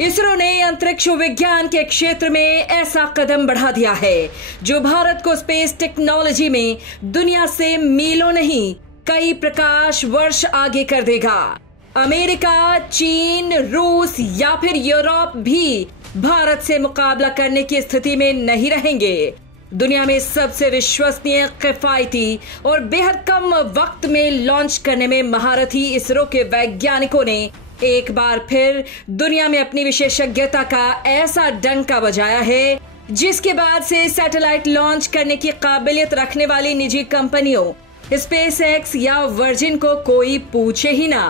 इसरो ने अंतरिक्ष विज्ञान के क्षेत्र में ऐसा कदम बढ़ा दिया है जो भारत को स्पेस टेक्नोलॉजी में दुनिया से मीलों नहीं कई प्रकाश वर्ष आगे कर देगा। अमेरिका, चीन, रूस या फिर यूरोप भी भारत से मुकाबला करने की स्थिति में नहीं रहेंगे। दुनिया में सबसे विश्वसनीय, किफायती और बेहद कम वक्त में लॉन्च करने में महारथी इसरो के वैज्ञानिकों ने एक बार फिर दुनिया में अपनी विशेषज्ञता का ऐसा डंका बजाया है जिसके बाद से सैटेलाइट लॉन्च करने की काबिलियत रखने वाली निजी कंपनियों स्पेस एक्स या वर्जिन को कोई पूछे ही ना,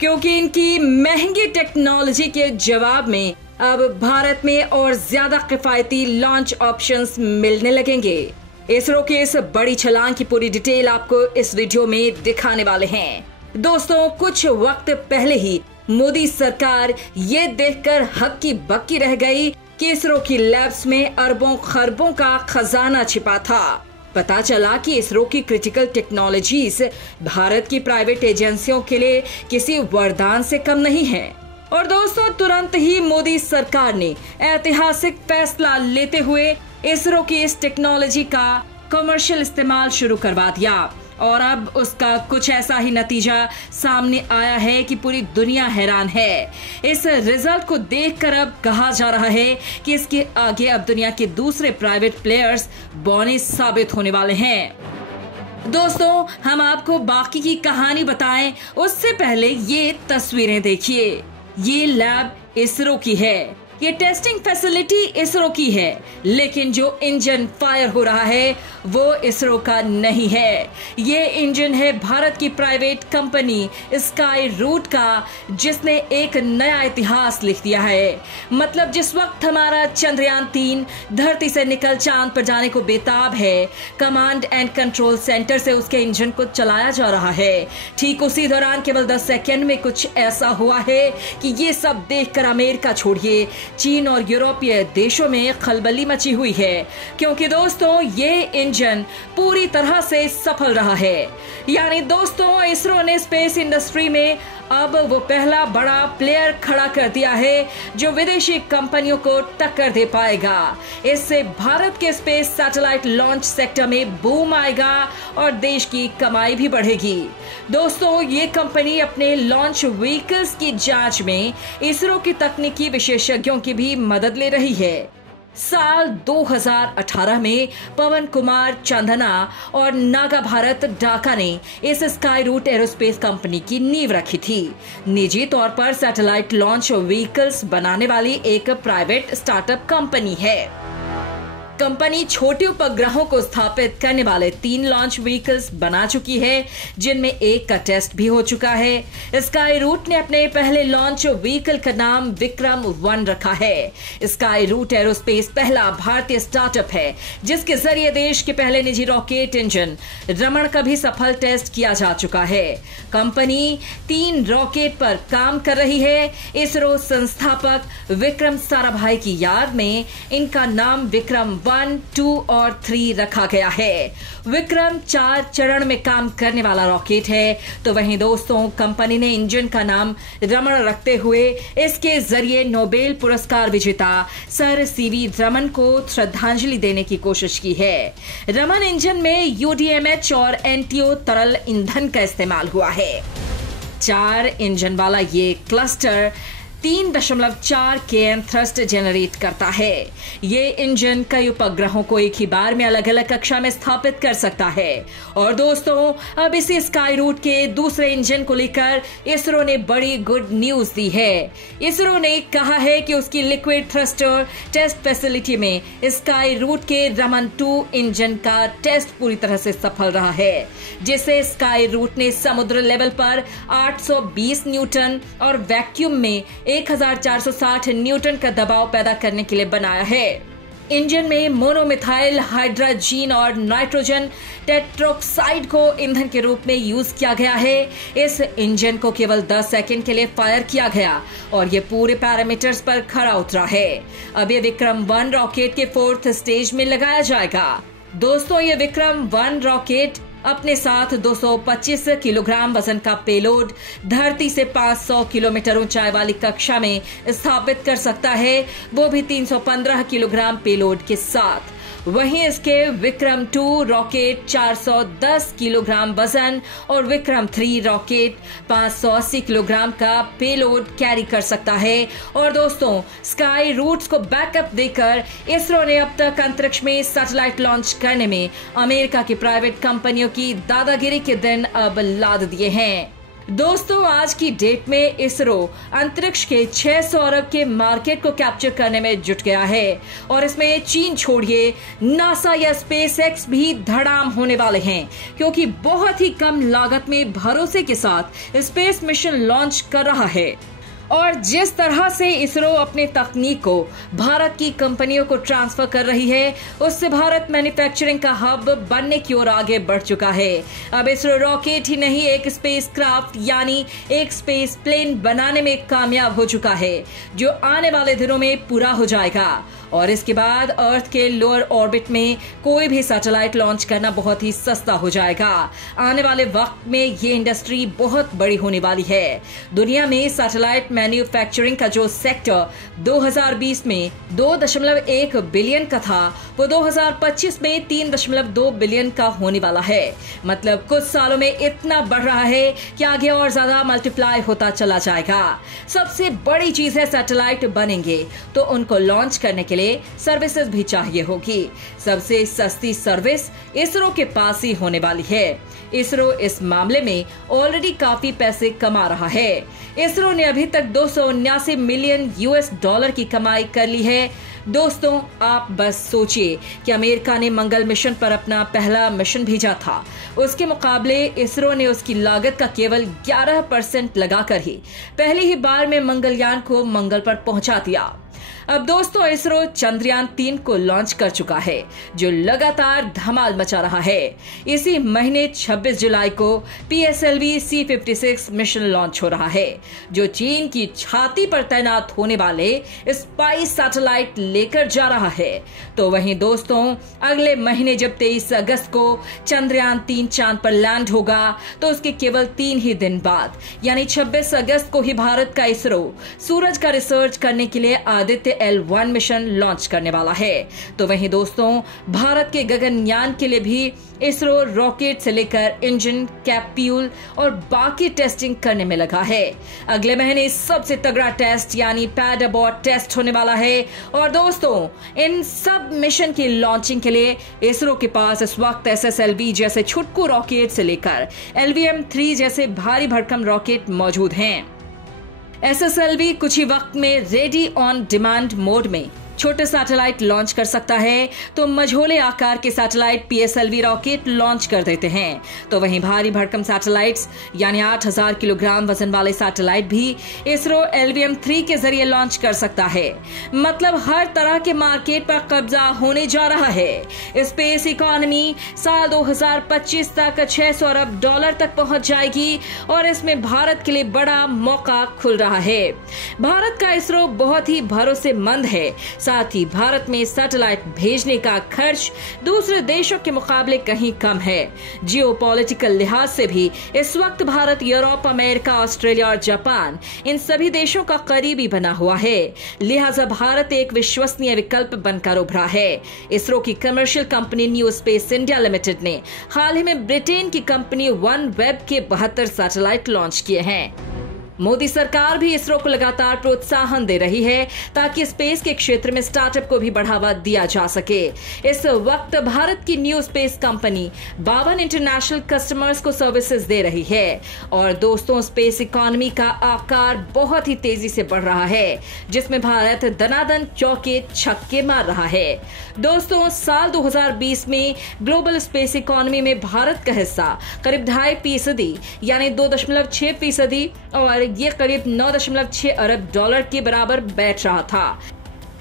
क्योंकि इनकी महंगी टेक्नोलॉजी के जवाब में अब भारत में और ज्यादा किफायती लॉन्च ऑप्शंस मिलने लगेंगे। इसरो के इस बड़ी छलांग की पूरी डिटेल आपको इस वीडियो में दिखाने वाले हैं। दोस्तों, कुछ वक्त पहले ही मोदी सरकार ये देखकर हक्की बक्की रह गई कि इसरो की लैब्स में अरबों खरबों का खजाना छिपा था। पता चला कि इसरो की क्रिटिकल टेक्नोलॉजीज भारत की प्राइवेट एजेंसियों के लिए किसी वरदान से कम नहीं है। और दोस्तों, तुरंत ही मोदी सरकार ने ऐतिहासिक फैसला लेते हुए इसरो की इस टेक्नोलॉजी का कमर्शियल इस्तेमाल शुरू करवा दिया और अब उसका कुछ ऐसा ही नतीजा सामने आया है कि पूरी दुनिया हैरान है। इस रिजल्ट को देखकर अब कहा जा रहा है कि इसके आगे अब दुनिया के दूसरे प्राइवेट प्लेयर्स बौने साबित होने वाले हैं। दोस्तों, हम आपको बाकी की कहानी बताएं उससे पहले ये तस्वीरें देखिए। ये लैब इसरो की है, ये टेस्टिंग फैसिलिटी इसरो की है, लेकिन जो इंजन फायर हो रहा है वो इसरो का नहीं है। ये इंजन है भारत की प्राइवेट कंपनी स्काई रूट का, जिसने एक नया इतिहास लिख दिया है। मतलब जिस वक्त हमारा चंद्रयान 3 धरती से निकल चांद पर जाने को बेताब है, कमांड एंड कंट्रोल सेंटर से उसके इंजन को चलाया जा रहा है। ठीक उसी दौरान केवल 10 सेकेंड में कुछ ऐसा हुआ है कि ये सब देखकर अमेरिका छोड़िए चीन और यूरोपीय देशों में खलबली मची हुई है, क्योंकि दोस्तों ये इंजन पूरी तरह से सफल रहा है। यानी दोस्तों, इसरो ने स्पेस इंडस्ट्री में अब वो पहला बड़ा प्लेयर खड़ा कर दिया है जो विदेशी कंपनियों को टक्कर दे पाएगा। इससे भारत के स्पेस सैटेलाइट लॉन्च सेक्टर में बूम आएगा और देश की कमाई भी बढ़ेगी। दोस्तों, ये कंपनी अपने लॉन्च व्हीकल्स की जांच में इसरो की तकनीकी विशेषज्ञों की भी मदद ले रही है। साल 2018 में पवन कुमार चंदना और नागा भारत ढाका ने इस स्काई रूट एरोस्पेस कंपनी की नींव रखी थी। निजी तौर पर सैटेलाइट लॉन्च व्हीकल्स बनाने वाली एक प्राइवेट स्टार्टअप कंपनी है। कंपनी छोटे उपग्रहों को स्थापित करने वाले 3 लॉन्च व्हीकल्स बना चुकी है, जिनमें एक का टेस्ट भी हो चुका है। स्काई रूट ने अपने पहले लॉन्च व्हीकल का नाम विक्रम 1 रखा है। स्काई रूट एरोस्पेस पहला भारतीय स्टार्टअप है जिसके जरिए देश के पहले निजी रॉकेट इंजन रमण का भी सफल टेस्ट किया जा चुका है। कंपनी 3 रॉकेट पर काम कर रही है। इसरो संस्थापक विक्रम साराभाई की याद में इनका नाम विक्रम 1, 2 और 3 रखा गया है। विक्रम 4 चरण में काम करने वाला रॉकेट है। तो वहीं दोस्तों, कंपनी ने इंजन का नाम रमण रखते हुए इसके जरिए नोबेल पुरस्कार विजेता सर सीवी रमन को श्रद्धांजलि देने की कोशिश की है। रमन इंजन में UDMH और NTO तरल ईंधन का इस्तेमाल हुआ है। 4 इंजन वाला ये क्लस्टर 3.4 kN थ्रस्ट जनरेट करता है। ये इंजन कई उपग्रहों को एक ही बार में अलग अलग कक्षा में स्थापित कर सकता है। और दोस्तों, अब इसी स्काई रूट के दूसरे इंजन को लेकर इसरो ने बड़ी गुड न्यूज दी है। इसरो ने कहा है कि उसकी लिक्विड थ्रस्टर टेस्ट फैसिलिटी में स्काई रूट के रमन 2 इंजन का टेस्ट पूरी तरह से सफल रहा है, जिसे स्काई रूट ने समुद्र लेवल पर 820 न्यूटन और वैक्यूम में 1460 न्यूटन का दबाव पैदा करने के लिए बनाया है। इंजन में मोनोमिथाइल हाइड्रोजन और नाइट्रोजन टेट्रोक्साइड को ईंधन के रूप में यूज किया गया है। इस इंजन को केवल 10 सेकंड के लिए फायर किया गया और ये पूरे पैरामीटर्स पर खरा उतरा है। अब ये विक्रम 1 रॉकेट के 4th स्टेज में लगाया जाएगा। दोस्तों, ये विक्रम 1 रॉकेट अपने साथ 225 किलोग्राम वजन का पेलोड धरती से 500 किलोमीटर ऊंचाई वाली कक्षा में स्थापित कर सकता है, वो भी 315 किलोग्राम पेलोड के साथ। वहीं इसके विक्रम 2 रॉकेट 410 किलोग्राम वजन और विक्रम 3 रॉकेट 580 किलोग्राम का पेलोड कैरी कर सकता है। और दोस्तों, स्काई रूट्स को बैकअप देकर इसरो ने अब तक अंतरिक्ष में सैटेलाइट लॉन्च करने में अमेरिका की प्राइवेट कंपनियों की दादागिरी के दिन अब लाद दिए हैं। दोस्तों, आज की डेट में इसरो अंतरिक्ष के 600 अरब के मार्केट को कैप्चर करने में जुट गया है और इसमें चीन छोड़िए नासा या स्पेसएक्स भी धड़ाम होने वाले हैं, क्योंकि बहुत ही कम लागत में भरोसे के साथ स्पेस मिशन लॉन्च कर रहा है। और जिस तरह से इसरो अपने तकनीक को भारत की कंपनियों को ट्रांसफर कर रही है, उससे भारत मैन्युफैक्चरिंग का हब बनने की ओर आगे बढ़ चुका है। अब इसरो रॉकेट ही नहीं, एक स्पेस क्राफ्ट यानी एक स्पेस प्लेन बनाने में कामयाब हो चुका है, जो आने वाले दिनों में पूरा हो जाएगा। और इसके बाद अर्थ के लोअर ऑर्बिट में कोई भी सैटेलाइट लॉन्च करना बहुत ही सस्ता हो जाएगा। आने वाले वक्त में ये इंडस्ट्री बहुत बड़ी होने वाली है। दुनिया में सैटेलाइट मैन्युफैक्चरिंग का जो सेक्टर 2020 में 2.1 बिलियन का था, वो 2025 में 3.2 बिलियन का होने वाला है। मतलब कुछ सालों में इतना बढ़ रहा है कि आगे और ज्यादा मल्टीप्लाई होता चला जाएगा। सबसे बड़ी चीज है, सैटेलाइट बनेंगे तो उनको लॉन्च करने के लिए सर्विसेज भी चाहिए होगी। सबसे सस्ती सर्विस इसरो के पास ही होने वाली है। इसरो इस मामले में ऑलरेडी काफी पैसे कमा रहा है। इसरो ने अभी तक 279 मिलियन US डॉलर की कमाई कर ली है। दोस्तों, आप बस सोचिए कि अमेरिका ने मंगल मिशन पर अपना पहला मिशन भेजा था, उसके मुकाबले इसरो ने उसकी लागत का केवल 11% लगाकर ही पहली ही बार में मंगलयान को मंगल पर पहुंचा दिया। अब दोस्तों, इसरो चंद्रयान 3 को लॉन्च कर चुका है, जो लगातार धमाल मचा रहा है। इसी महीने 26 जुलाई को PSLV C56 मिशन लॉन्च हो रहा है, जो चीन की छाती पर तैनात होने वाले स्पाइस सैटेलाइट लेकर जा रहा है। तो वहीं दोस्तों, अगले महीने जब 23 अगस्त को चंद्रयान 3 चांद पर लैंड होगा, तो उसके केवल 3 ही दिन बाद यानी 26 अगस्त को ही भारत का इसरो सूरज का रिसर्च करने के लिए आदित्य L1 मिशन लॉन्च करने वाला है। तो वहीं दोस्तों, भारत के गगनयान के लिए भी इसरो रॉकेट से लेकर इंजन, कैप्सूल और बाकी टेस्टिंग करने में लगा है। अगले महीने सबसे तगड़ा टेस्ट यानी पैड अबॉर्ट टेस्ट होने वाला है। और दोस्तों, इन सब मिशन की लॉन्चिंग के लिए इसरो के पास इस वक्त SSLV जैसे छुटकू रॉकेट से लेकर LVM-3 जैसे भारी भरकम रॉकेट मौजूद हैं। SSLV कुछ ही वक्त में रेडी ऑन डिमांड मोड में छोटे सैटेलाइट लॉन्च कर सकता है, तो मझोले आकार के सैटेलाइट PSLV रॉकेट लॉन्च कर देते हैं। तो वहीं भारी भरकम सैटेलाइट्स यानी 8000 किलोग्राम वजन वाले सैटेलाइट भी इसरो LVM-3 के जरिए लॉन्च कर सकता है। मतलब हर तरह के मार्केट पर कब्जा होने जा रहा है। स्पेस इकोनॉमी साल 2025 तक 600 अरब डॉलर तक पहुंच जाएगी और इसमें भारत के लिए बड़ा मौका खुल रहा है। भारत का इसरो बहुत ही भरोसेमंद है। साथ ही भारत में सैटेलाइट भेजने का खर्च दूसरे देशों के मुकाबले कहीं कम है। जियोपॉलिटिकल लिहाज से भी इस वक्त भारत यूरोप, अमेरिका, ऑस्ट्रेलिया और जापान इन सभी देशों का करीबी बना हुआ है। लिहाजा भारत एक विश्वसनीय विकल्प बनकर उभरा है। इसरो की commercial company new space India limited ने हाल ही में ब्रिटेन की कंपनी वन वेब के 72 सैटेलाइट लॉन्च किए हैं। मोदी सरकार भी इसरो को लगातार प्रोत्साहन दे रही है, ताकि स्पेस के क्षेत्र में स्टार्टअप को भी बढ़ावा दिया जा सके। इस वक्त भारत की new space company 52 international customers को सर्विसेज दे रही है। और दोस्तों, स्पेस इकोनॉमी का आकार बहुत ही तेजी से बढ़ रहा है, जिसमें भारत दनादन चौके छक्के मार रहा है। दोस्तों, साल 2020 में ग्लोबल स्पेस इकोनॉमी में भारत का हिस्सा करीब 2.5% यानी 2.6% और ये करीब 9.6 अरब डॉलर के बराबर बैठ रहा था।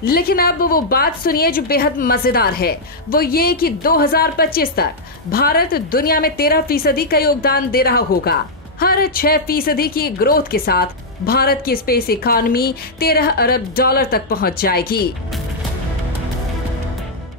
लेकिन अब वो बात सुनिए जो बेहद मजेदार है, वो ये कि 2025 तक भारत दुनिया में 13% का योगदान दे रहा होगा। हर 6% की ग्रोथ के साथ भारत की स्पेस इकोनॉमी 13 अरब डॉलर तक पहुंच जाएगी।